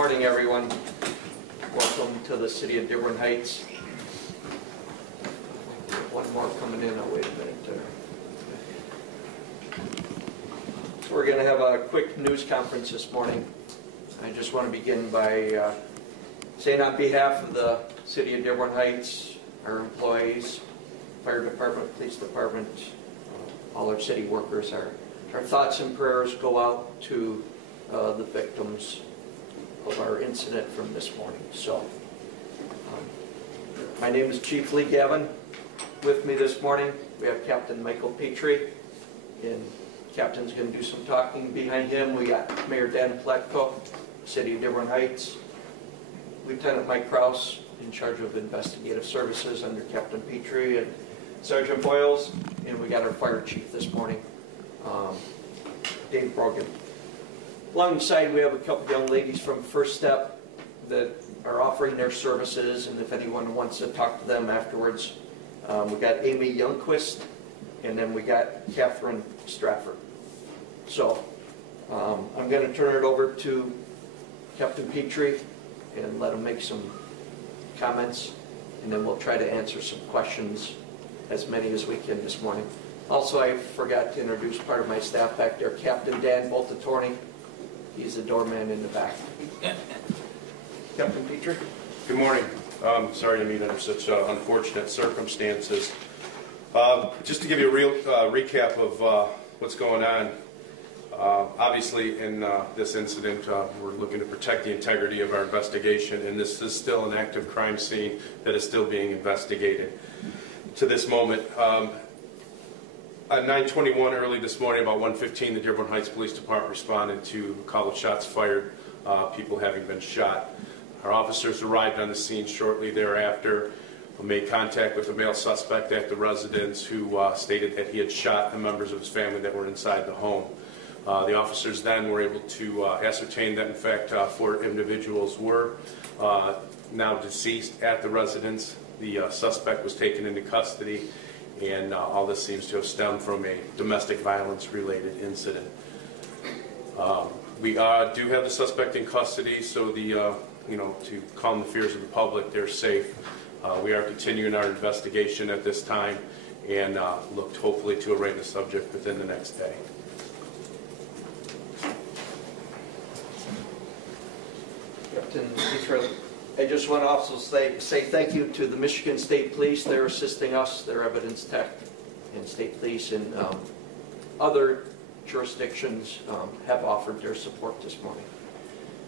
Morning, everyone. Welcome to the city of Dearborn Heights. One more coming in. Oh, wait a minute. So we're going to have a quick news conference this morning. I just want to begin by saying on behalf of the city of Dearborn Heights, our employees, fire department, police department, all our city workers, our thoughts and prayers go out to the victims of our incident from this morning. So, my name is Chief Lee Gavin. With me this morning, we have Captain Michael Petrie, and Captain's going to do some talking. Behind him, we got Mayor Dan Pletko, City of Dearborn Heights, Lieutenant Mike Krause, in charge of investigative services under Captain Petrie, and Sergeant Boyles, and we got our fire chief this morning, Dave Brogan. Alongside, we have a couple young ladies from First Step that are offering their services, and if anyone wants to talk to them afterwards, we got Amy Youngquist, and then we got Catherine Stratford. So, I'm going to turn it over to Captain Petrie and let him make some comments, and then we'll try to answer some questions, as many as we can this morning. Also, I forgot to introduce part of my staff back there, Captain Dan Boltatorni. He's the doorman in the back. Captain Petrie. Good morning. Sorry to meet under such unfortunate circumstances. Just to give you a real recap of what's going on. Obviously, in this incident, we're looking to protect the integrity of our investigation, and this is still an active crime scene that is still being investigated to this moment. At 9:21 early this morning, about 1:15, the Dearborn Heights Police Department responded to a call of shots fired, people having been shot. Our officers arrived on the scene shortly thereafter, made contact with the male suspect at the residence who stated that he had shot the members of his family that were inside the home. The officers then were able to ascertain that, in fact, 4 individuals were now deceased at the residence. The suspect was taken into custody, and all this seems to have stemmed from a domestic violence-related incident. We do have the suspect in custody, so the to calm the fears of the public, they're safe. We are continuing our investigation at this time, and look hopefully to arraign the subject within the next day. Captain Petrie, I just want to also say thank you to the Michigan State Police. They're assisting us, their evidence tech, and state police and other jurisdictions have offered their support this morning.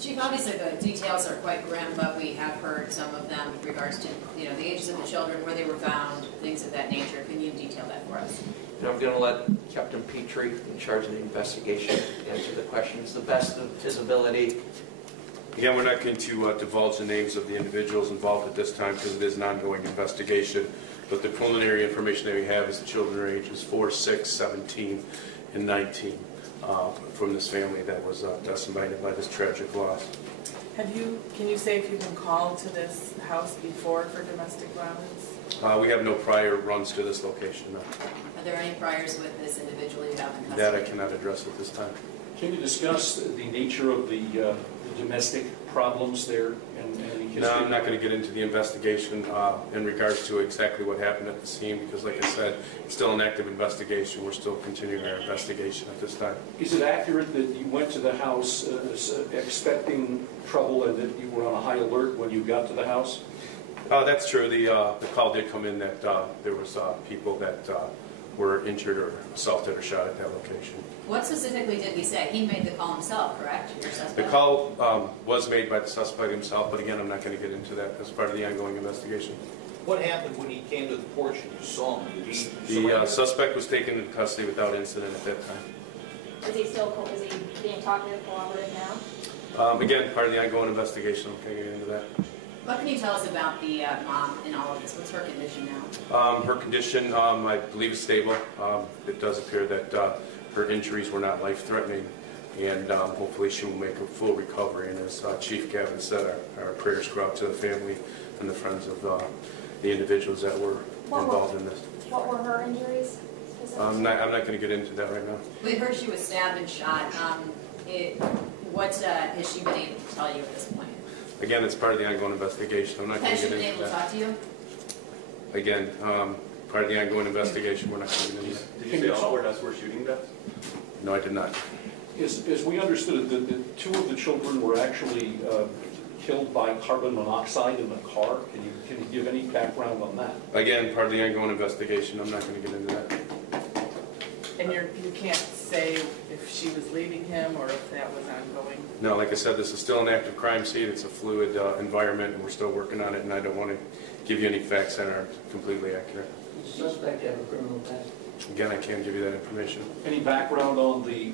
Chief, obviously the details are quite grim, but we have heard some of them with regards to the ages of the children, where they were found, things of that nature. Can you detail that for us? And I'm going to let Captain Petrie, in charge of the investigation, answer the questions the best of his ability. Again, we're not going to divulge the names of the individuals involved at this time because it is an ongoing investigation. But the preliminary information that we have is the children are ages 4, 6, 17, and 19 from this family that was decimated by this tragic loss. Can you say if you've been called to this house before for domestic violence? We have no prior runs to this location, no. Are there any priors with this individual you have in custody? That I cannot address at this time. Can you discuss the nature of the domestic problems there? No, I'm not going to get into the investigation in regards to exactly what happened at the scene because, like I said, it's still an active investigation. We're still continuing our investigation at this time. Is it accurate that you went to the house expecting trouble and that you were on a high alert when you got to the house? That's true. The call did come in that there was people that were injured or assaulted or shot at that location. What specifically did he say? He made the call himself, correct? Your suspect? The call was made by the suspect himself, but again, I'm not going to get into that as part of the ongoing investigation. What happened when he came to the porch and you saw him? The suspect was taken into custody without incident at that time. Is he being talkative, cooperative now? Again, part of the ongoing investigation. I'm going to get into that. What can you tell us about the mom in all of this? What's her condition now? Her condition, I believe, is stable. It does appear that her injuries were not life-threatening, and hopefully she will make a full recovery. And as Chief Gavin said, our prayers go out to the family and the friends of the individuals that were involved in this. What were her injuries? I'm not going to get into that right now. We heard she was stabbed and shot. What has she been able to tell you at this point? Again, it's part of the ongoing investigation. I'm not going Has to she get been into able to that. talk to you? Again, part of the ongoing investigation. We're not going to get into that. Did you say all four deaths were shooting deaths? No, I did not. As we understood it, the two of the children were actually killed by carbon monoxide in the car. Can you give any background on that? Again, part of the ongoing investigation. I'm not going to get into that. And you can't say if she was leaving him or if that was ongoing? No, like I said, this is still an active crime scene. It's a fluid environment, and we're still working on it, and I don't want to give you any facts that aren't completely accurate. Does the suspect have a criminal past? Again, I can't give you that information. Any background on the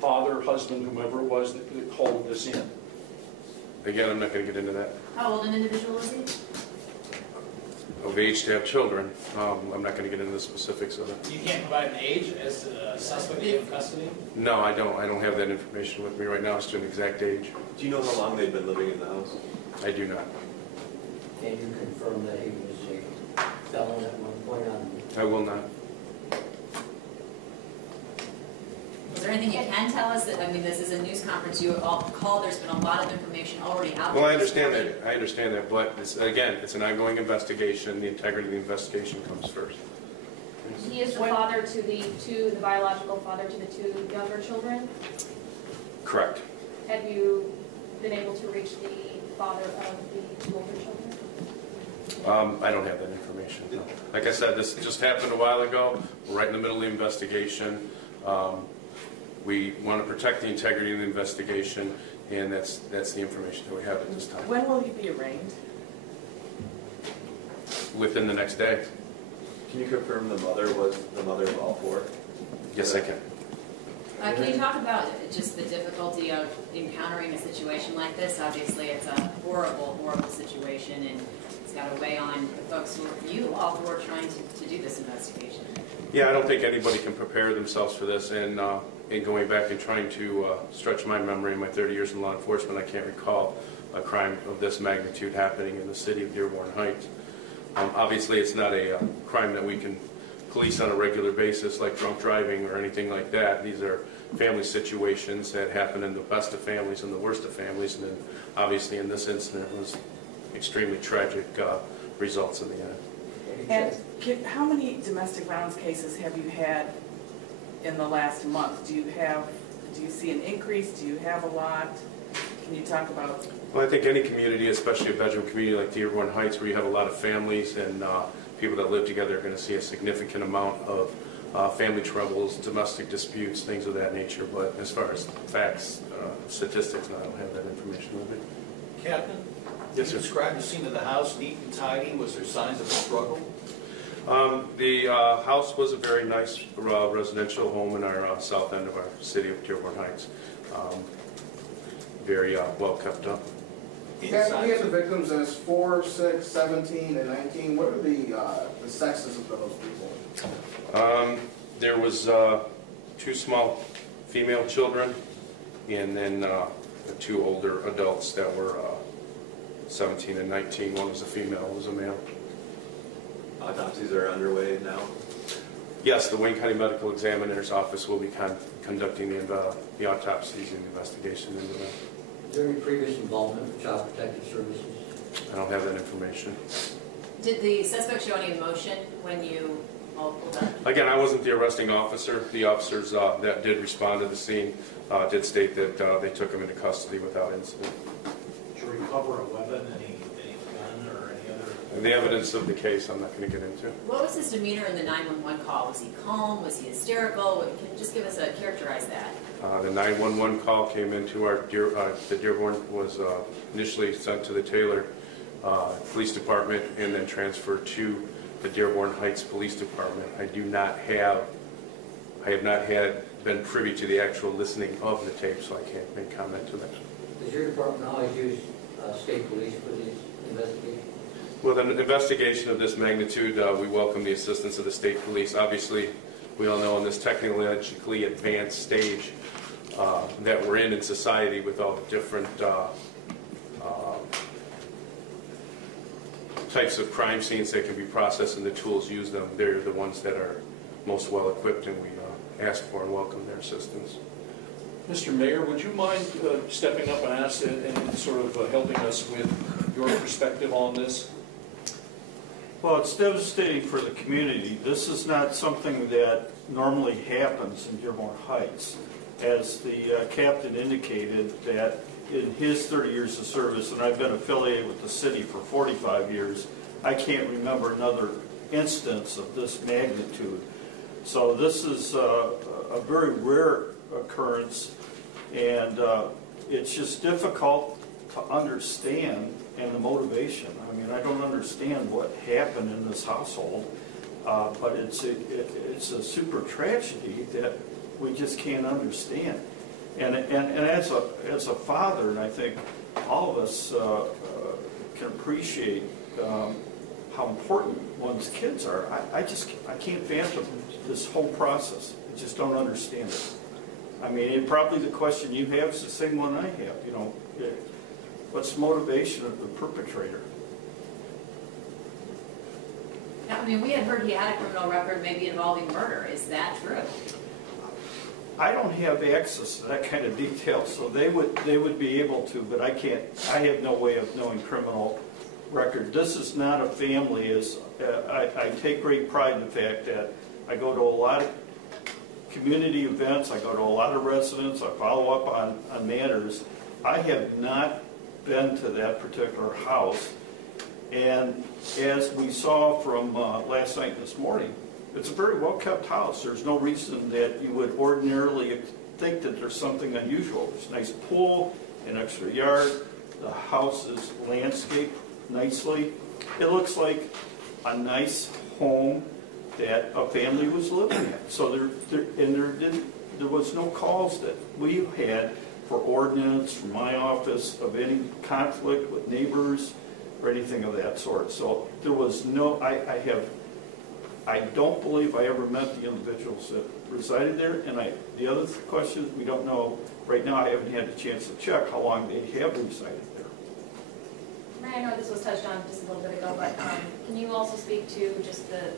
father, husband, whomever it was that called this in? Again, I'm not going to get into that. How old an individual was he? Of age to have children, I'm not going to get into the specifics of it. You can't provide an age as to the suspect you have in custody? No, I don't. I don't have that information with me right now as to an exact age. Do you know how long they've been living in the house? I do not. Can you confirm that he was a felon at one point on? I will not. Is there anything you can tell us that, I mean, this is a news conference, you all called, there's been a lot of information already out there. Well, I understand that. I understand that, but again, it's an ongoing investigation. The integrity of the investigation comes first. He is the father to the biological father to the two younger children. Correct. Have you been able to reach the father of the two older children? I don't have that information. No. Like I said, this just happened a while ago. We're right in the middle of the investigation. We want to protect the integrity of the investigation, and that's the information that we have at this time. When will he be arraigned? Within the next day. Can you confirm the mother was the mother of all four? Yes, I can. Can you talk about just the difficulty of encountering a situation like this? Obviously, it's a horrible, horrible situation, and it's got to weigh on the folks you all who are trying to do this investigation. Yeah, I don't think anybody can prepare themselves for this, and going back and trying to stretch my memory in my 30 years in law enforcement, I can't recall a crime of this magnitude happening in the city of Dearborn Heights. Obviously, it's not a crime that we can police on a regular basis like drunk driving or anything like that. These are family situations that happen in the best of families and the worst of families, and then obviously in this incident it was extremely tragic results in the end. And how many domestic violence cases have you had in the last month? Do you see an increase? Do you have a lot? Can you talk about? Well, I think any community, especially a bedroom community like Dearborn Heights, where you have a lot of families and people that live together, are going to see a significant amount of family troubles, domestic disputes, things of that nature. But as far as facts, statistics, no, I don't have that information with me. Captain? Yes, sir. You described the scene of the house, neat and tidy. Was there signs of a struggle? The house was a very nice residential home in our south end of our city of Dearborn Heights. Very well kept up. Any We have signs the of- victims as 4, 6, 17, and 19. What are the sexes of those people? There was 2 small female children, and then 2 older adults that were 17 and 19. One was a female, one was a male. Autopsies are underway now. Yes, the Wayne County Medical Examiner's Office will be conducting the autopsies and investigation into that. Is there any previous involvement with Child Protective Services? I don't have that information. Did the suspect show any emotion when you all pulled up? Again, I wasn't the arresting officer. The officers that did respond to the scene did state that they took him into custody without incident. Did you recover a weapon, any gun or any other? The evidence of the case I'm not going to get into. What was his demeanor in the 911 call? Was he calm? Was he hysterical? Can you just give us characterize that? The 911 call came into the Dearborn was initially sent to the Taylor Police Department and then transferred to the Dearborn Heights Police Department. I have not been privy to the actual listening of the tape, so I can't make comment to that. Does your department always use state police for these investigations? Well, an investigation of this magnitude, we welcome the assistance of the state police. Obviously, we all know in this technologically advanced stage that we're in society with all the different types of crime scenes that can be processed and the tools used them, they're the ones that are most well equipped, and we ask for and welcome their assistance. Mr. Mayor, would you mind stepping up and sort of helping us with your perspective on this? Well, it's devastating for the community. This is not something that normally happens in Dearborn Heights. As the captain indicated, that in his 30 years of service, and I've been affiliated with the city for 45 years, I can't remember another instance of this magnitude. So this is a very rare occurrence, and it's just difficult to understand, and the motivation. I mean, I don't understand what happened in this household, but it's a super tragedy that we just can't understand. And as a father, and I think all of us can appreciate how important one's kids are. I can't fathom this whole process. I just don't understand it. I mean, and probably the question you have is the same one I have. You know, what's the motivation of the perpetrator? Now, I mean, we had heard he had a criminal record maybe involving murder. Is that true? I don't have access to that kind of detail, so they would be able to, but I can't. I have no way of knowing criminal record. This is not a family. I take great pride in the fact that I go to a lot of community events. I go to a lot of residents. I follow up on matters. I have not been to that particular house, and as we saw from last night and this morning, it's a very well-kept house. There's no reason that you would ordinarily think that there's something unusual. There's a nice pool, an extra yard. The house is landscaped nicely. It looks like a nice home that a family was living in. So there was no calls that we had for ordinance from my office of any conflict with neighbors or anything of that sort. So there was no, I don't believe I ever met the individuals that resided there. And the other question is, we don't know, right now I haven't had a chance to check how long they have resided there. Ray, I know this was touched on just a little bit ago, but can you also speak to just the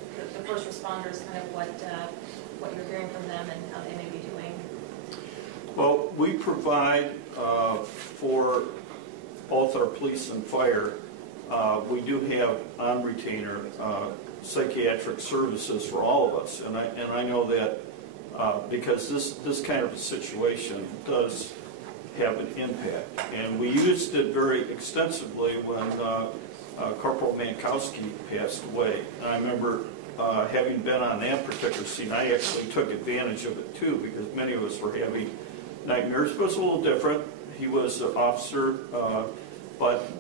first responders, kind of what you're hearing from them and how they may be doing? Well, we provide for both our police and fire, we do have on retainer psychiatric services for all of us, and I know that because this kind of a situation does have an impact, and we used it very extensively when Corporal Mankowski passed away. And I remember having been on that particular scene, I actually took advantage of it too, because many of us were having nightmares. But it was a little different. He was an officer, but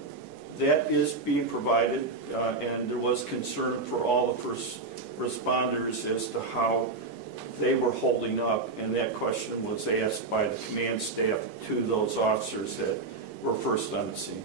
that is being provided, and there was concern for all the first responders as to how they were holding up, and that question was asked by the command staff to those officers that were first on the scene.